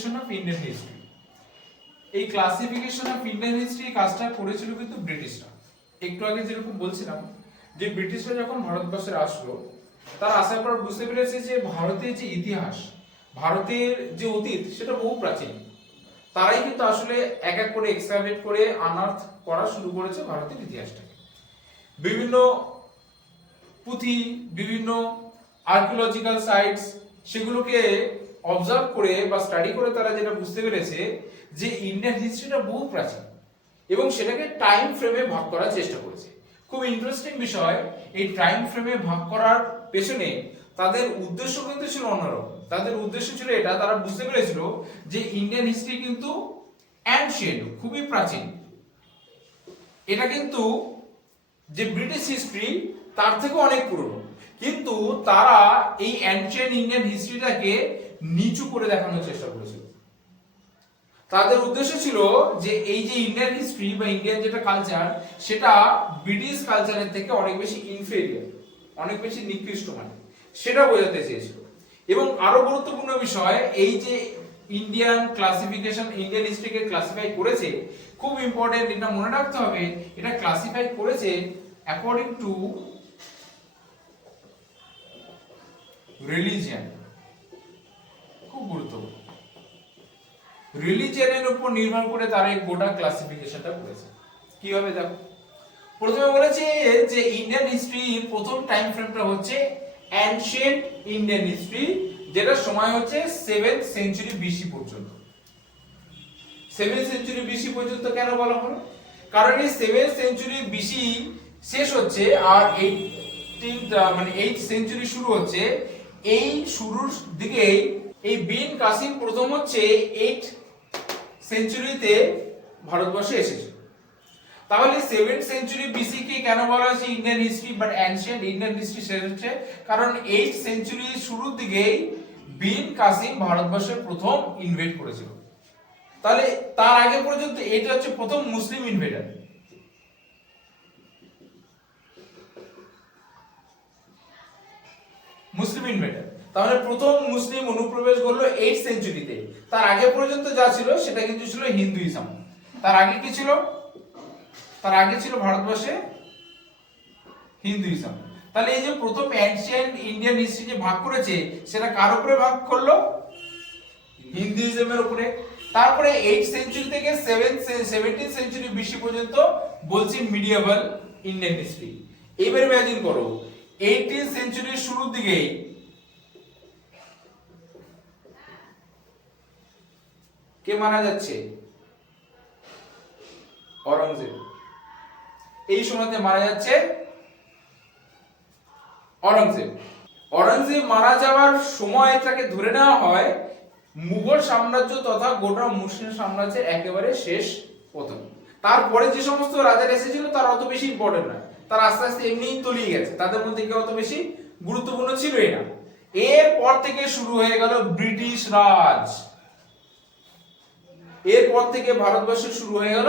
Classification of Indian history. এই classification of Indian history কাজটা করেছিল কিন্তু ব্রিটিশরা। একটু আগে যেরকম বলছিলাম যে ব্রিটিশরা যখন ভারতবর্ষে আসলো, তারা আসার পর বুঝতে পেরেছে যে ভারতের যে ইতিহাস, ভারতের যে অতীত সেটা বহু প্রাচীন। তারাই কিন্তু আসলে এক এক করে এক্সকাভেট করে আনআর্থ করা শুরু করেছে ভারতের ইতিহাসটাকে। বিভিন্ন পুঁথি, বিভিন্ন আর্কিওলজিক্যাল সাইটস, সেগুলোকে অবজার্ভ করে বা স্টাডি করে তারা যেটা বুঝতে পেরেছে যে ইন্ডিয়ান হিস্ট্রিটা বহু প্রাচীন, এবং সেটাকে টাইম ফ্রেমে ভাগ করার চেষ্টা করেছে। খুব ইন্টারেস্টিং বিষয়, এই টাইম ফ্রেমে ভাগ করার পেছনে তাদের উদ্দেশ্য কিন্তু ছিল অন্যরকম। তাদের উদ্দেশ্য ছিল এটা, তারা বুঝতে পেরেছিল যে ইন্ডিয়ান হিস্ট্রি কিন্তু অ্যানশিয়েন্ট, খুবই প্রাচীন। এটা কিন্তু যে ব্রিটিশ হিস্ট্রি তার থেকে অনেক পুরনো, কিন্তু তারা এই অ্যানশিয়েন্ট ইন্ডিয়ান হিস্ট্রিটাকে নিচু করে দেখানোর চেষ্টা করেছিল। তাদের উদ্দেশ্য ছিল যে এই যে ইন্ডিয়ান হিস্ট্রি বা ইন্ডিয়ান যেটা কালচার, সেটা ব্রিটিশ কালচারের থেকে অনেক বেশি ইনফেরিয়র, অনেক বেশি নিকৃষ্ট মানে, সেটা বোঝাতে চেয়েছিল। এবং আরো গুরুত্বপূর্ণ বিষয়, এই যে ইন্ডিয়ান ক্লাসিফিকেশন, ইন্ডিয়ান হিস্ট্রিকে ক্লাসিফাই করেছে, খুব ইম্পর্টেন্ট, এটা মনে রাখতে হবে, এটা ক্লাসিফাই করেছে অ্যাকর্ডিং টু রিলিজিয়ন। খুব গুরুত্বপূর্ণ, রিলিজিয়নের উপর নির্ভর করে তারা এই গোটা ক্লাসিফিকেশনটা করেছে। কিভাবে দেখো, প্রথমে বলেছে যে ইন্ডিয়ান হিস্ট্রির প্রথম টাইম ফ্রেমটা হচ্ছে অ্যানশিয়েন্ট ইন্ডিয়ান হিস্ট্রি, যেটা সময় হচ্ছে 7th সেঞ্চুরি বিসি পর্যন্ত। 7th সেঞ্চুরি বিসি পর্যন্ত কেন বলা হলো? কারণ এই 7th সেঞ্চুরি বিসি শেষ হচ্ছে আর 18th মানে 8th সেঞ্চুরি শুরু হচ্ছে। এই শুরুর দিকে এই বিন কাসিম প্রথম হচ্ছে 8th সেঞ্চুরিতে ভারতবর্ষে এসেছে। তাহলে 7th সেঞ্চুরি বিসি কে কেন বলা হয়েছে Indian history but ancient Indian history শেষ হচ্ছে? কারণ 8th সেঞ্চুরির শুরুর দিকেই বিন কাসিম ভারতবর্ষে প্রথম ইনভেড করেছিল। তাহলে তার আগে পর্যন্ত এটা হচ্ছে প্রথম মুসলিম ইনভেডার। মুসলিম ইনভেডার, তাহলে প্রথম মুসলিম অনুপ্রবেশ করলো 8th সেঞ্চুরিতে। তার আগে পর্যন্ত যা ছিল সেটা কিন্তু ছিল হিন্দুইজম। তার আগে কি ছিল? তার আগে ছিল ভারতবর্ষে হিন্দুইজম। তাহলে এই যে প্রথম অ্যানশিয়েন্ট ইন্ডিয়ান হিস্ট্রি যে ভাগ করেছে, সেটা কার উপরে ভাগ করলো? হিন্দুইজমের উপরে। তারপরে 8th সেঞ্চুরি থেকে 17th সেঞ্চুরি বিসি পর্যন্ত বলছি মিডিয়েভাল ইন্ডিয়ান হিস্ট্রি। এবারে ইমাজিন করো 18th সেঞ্চুরির শুরুর দিকে কে মারা যাচ্ছে? অরঙ্গজেব। এই সময়তে মারা যাচ্ছে অরঙ্গজেব। অরঙ্গজেব মারা যাওয়ার সময় তাকে ধরে নেওয়া হয় মুঘল সাম্রাজ্য তথা গোটা মুসলিম সাম্রাজ্যের একেবারে শেষ পতন। তারপরে যে সমস্ত রাজারা এসেছিল তারা অত বেশি ইম্পর্টেন্ট না, তারা আস্তে আস্তে এমনিই তলিয়ে গেছে, তাদের মধ্যে কেউ অত বেশি গুরুত্বপূর্ণ ছিলই না। এরপর থেকে শুরু হয়ে গেল ব্রিটিশ রাজ। এরপর থেকে ভারতবর্ষে শুরু হয়ে গেল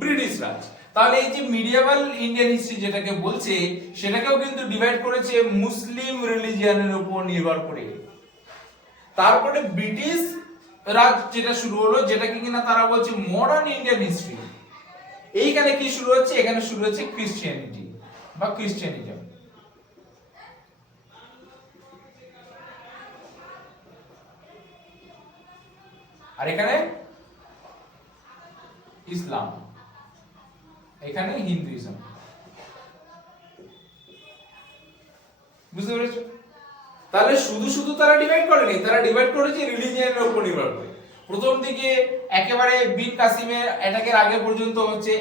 ব্রিটিশ রাজ। তাহলে এই যে মিডিয়েভাল ইন্ডিয়ান হিস্ট্রি যেটাকে বলছে, সেটাকেও কিন্তু ডিভাইড করেছে মুসলিম রিলিজিয়নের উপর নির্ভর করে। তারপরে ব্রিটিশ রাজ যেটা শুরু হলো, যেটাকে কিনা তারা বলছে মডার্ন ইন্ডিয়ান হিস্ট্রি। এইখানে কি শুরু হচ্ছে? এখানে শুরু হচ্ছে ক্রিশ্চিয়ানিটি বা খ্রিস্টানিজম। আর এখানে ইসলাম, এখানে হিন্দুইজম। বুঝতে পেরেছো? তাহলে শুধু শুধু তারা ডিভাইড করেনি, তারা ডিভাইড করেছে রিলিজিয়নের উপর নির্ভর করে। প্রথম দিকে একেবারে বিন কাসিমের অ্যাটাকের আগে পর্যন্ত হচ্ছে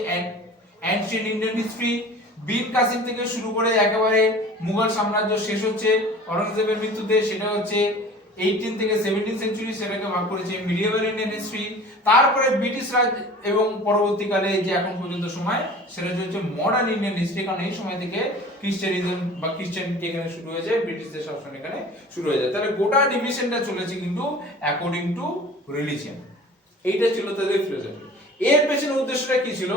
অ্যানশিয়েন্ট ইন্ডিয়ান হিস্ট্রি। বিন কাসিম থেকে শুরু করে একেবারে মুঘল সাম্রাজ্য শেষ হচ্ছে অরঙ্গজেবের মৃত্যুতে, সেটা হচ্ছে 18 থেকে 17 সেঞ্চুরি, সেটাকে ভাগ করেছে মিডিয়েভাল ইন্ডিয়ান হিস্ট্রি। তারপরে ব্রিটিশ রাজ এবং পরবর্তীকালে যে এখন পর্যন্ত সময়, সেটা হচ্ছে মডার্ন ইন্ডিয়ান হিস্ট্রি। কারণ এই সময় থেকে খ্রিস্টানিজম বা খ্রিস্টানিটি এখানে শুরু হয়ে যায়, ব্রিটিশদের শাসন এখানে শুরু হয়ে যায়। তাহলে গোটা ডিভিশনটা চলেছে কিন্তু অ্যাকর্ডিং টু রিলিজিয়ন। এইটা ছিল তাদের ফিলোসফি। এর পেছনে উদ্দেশ্যটা কি ছিল?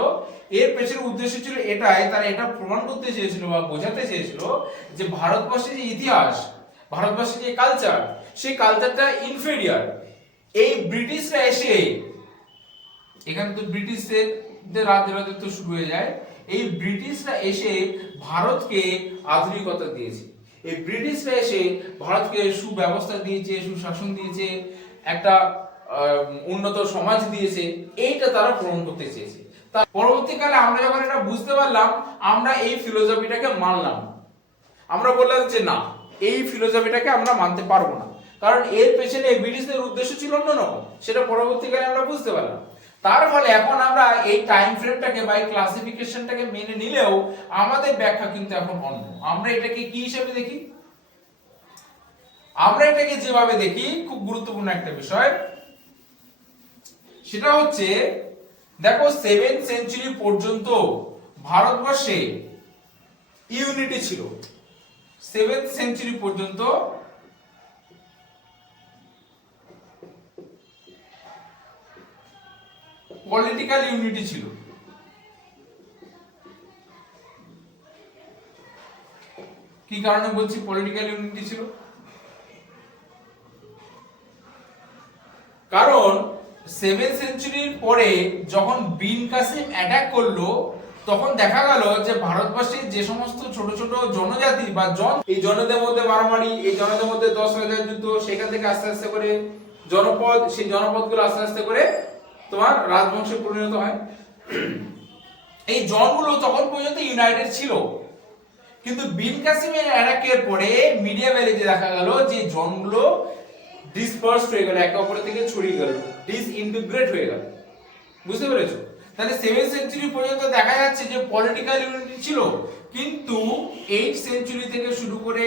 এর পেছনে উদ্দেশ্য ছিল এটাই, তারা এটা প্রমাণ করতে চেয়েছিল বা বোঝাতে চেয়েছিল যে ভারতবর্ষের যে ইতিহাস, ভারতবর্ষের যে কালচার, সেই কালচারটা ইনফেরিয়র। এই ব্রিটিশরা এসে, এখানে তো ব্রিটিশদের রাজত্ব শুরু হয়ে যায়, এই ব্রিটিশরা এসে ভারতকে আধুনিকতা দিয়েছে। এই ব্রিটিশরা এসে ভারতকে সুব্যবস্থা দিয়েছে, সুশাসন দিয়েছে, একটা উন্নত সমাজ দিয়েছে, এইটা তারা পূরণ করতে চেয়েছে। তার পরবর্তীকালে আমরা যখন এটা বুঝতে পারলাম, আমরা এই ফিলোসফিটাকে মানলাম। আমরা বললাম যে না, এই ফিলোসফিটাকে আমরা মানতে পারবো না, কারণ এর পেছনে ব্রিটিশদের উদ্দেশ্য ছিল অন্যরকম, সেটা পরবর্তীকালে আমরা বুঝতে পারলাম। তার ফলে এখন আমরা এই টাইম ফ্রেমটাকে বা এই ক্লাসিফিকেশনটাকে মেনে নিলেও আমাদের ব্যাখ্যা কিন্তু এখন অন্য। আমরা এটাকে কি হিসেবে দেখি? আমরা এটাকে যেভাবে দেখি, খুব গুরুত্বপূর্ণ একটা বিষয়, সেটা হচ্ছে দেখো 7th সেঞ্চুরি পর্যন্ত ভারতবর্ষে ইউনিটি ছিল। 7th সেঞ্চুরি পর্যন্ত পলিটিক্যাল ইউনিটি ছিল। কি কারণে বলছি পলিটিক্যাল ইউনিটি ছিল? কারণ 7th সেঞ্চুরির পরে যখন বিন কাসিম অ্যাটাক করলো, তখন দেখা গেল যে ভারতবর্ষের যে সমস্ত ছোট ছোট জনজাতি বা এই জনদের মধ্যে মারামারি, এই জনদের মধ্যে 10,000 যুদ্ধ, সেখান থেকে আস্তে আস্তে করে জনপদ, সেই জনপদগুলো আস্তে আস্তে করে তোমার রাজবংশে পরিণত হয়। এই জনগুলো তখন পর্যন্ত ইউনাইটেড ছিল, কিন্তু বিন কাসিমের অ্যাটাকের পরে মিডিয়া ভ্যালিতে দেখা গেল যে জনগুলো ডিসপার্সড হয়ে গেল, একে অপরের থেকে ছড়িয়ে গেল, ডিসইন্টিগ্রেট হয়ে গেল। বুঝতে পেরেছো? তাহলে 7th সেঞ্চুরি পর্যন্ত দেখা যাচ্ছে যে পলিটিক্যাল ইউনিটি ছিল, কিন্তু 8th সেঞ্চুরি থেকে শুরু করে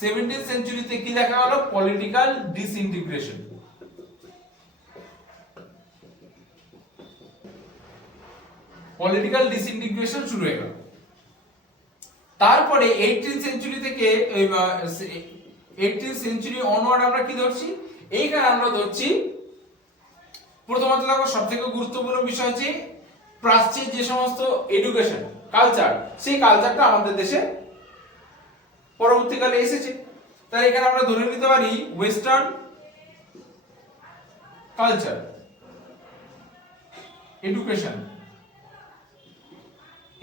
17th সেঞ্চুরিতে কি দেখা গেল? Political disintegration. পলিটিক্যাল ডিসইন্টিগ্রেশন শুরু হয়ে গেল। তারপরে 18th সেঞ্চুরি থেকে 18th সেঞ্চুরি অনওয়ার্ড আমরা কি ধরছি? এইখানে আমরা ধরছি প্রথমত দেখো সবথেকে গুরুত্বপূর্ণ বিষয় হচ্ছে প্রাচ্যের যে সমস্ত এডুকেশন কালচার, সেই কালচারটা আমাদের দেশে পরবর্তীকালে এসেছে। তাই এখানে আমরা ধরে নিতে পারি ওয়েস্টার্ন কালচার, এডুকেশন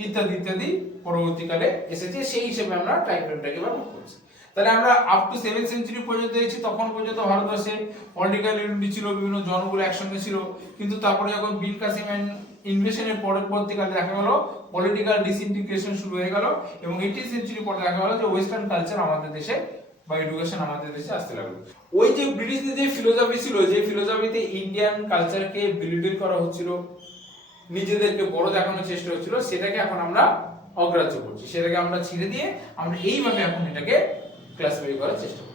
ইত্যাদি ইত্যাদি পরবর্তীকালে এসেছে, সেই হিসেবে আমরা টাইম ফ্রেমটাকে ব্যবহার করছি। তাহলে আমরা আপ টু 7th সেঞ্চুরি পর্যন্ত এসেছি, তখন পর্যন্ত ভারতবর্ষে পলিটিক্যাল ইউনিটি ছিল, বিভিন্ন জনগুলো একসঙ্গে ছিল, কিন্তু তারপরে যখন বিন কাসিম ইনভেশনের পরবর্তীকালে দেখা গেল পলিটিক্যাল ডিসইন্টিগ্রেশন শুরু হয়ে গেল, এবং 18th সেঞ্চুরি পরে দেখা গেল যে ওয়েস্টার্ন কালচার আমাদের দেশে বা এডুকেশন আমাদের দেশে আসতে লাগলো। ওই যে ব্রিটিশদের যে ফিলোসফি ছিল, যে ফিলোসফিতে ইন্ডিয়ান কালচারকে বিলিটিল করা হচ্ছিল, নিজেদেরকে বড় দেখানোর চেষ্টা হচ্ছিল, সেটাকে এখন আমরা অগ্রাহ্য করছি, সেটাকে আমরা ছেড়ে দিয়ে আমরা এইভাবে এখন এটাকে ক্লাসিফাই করার চেষ্টা করছি।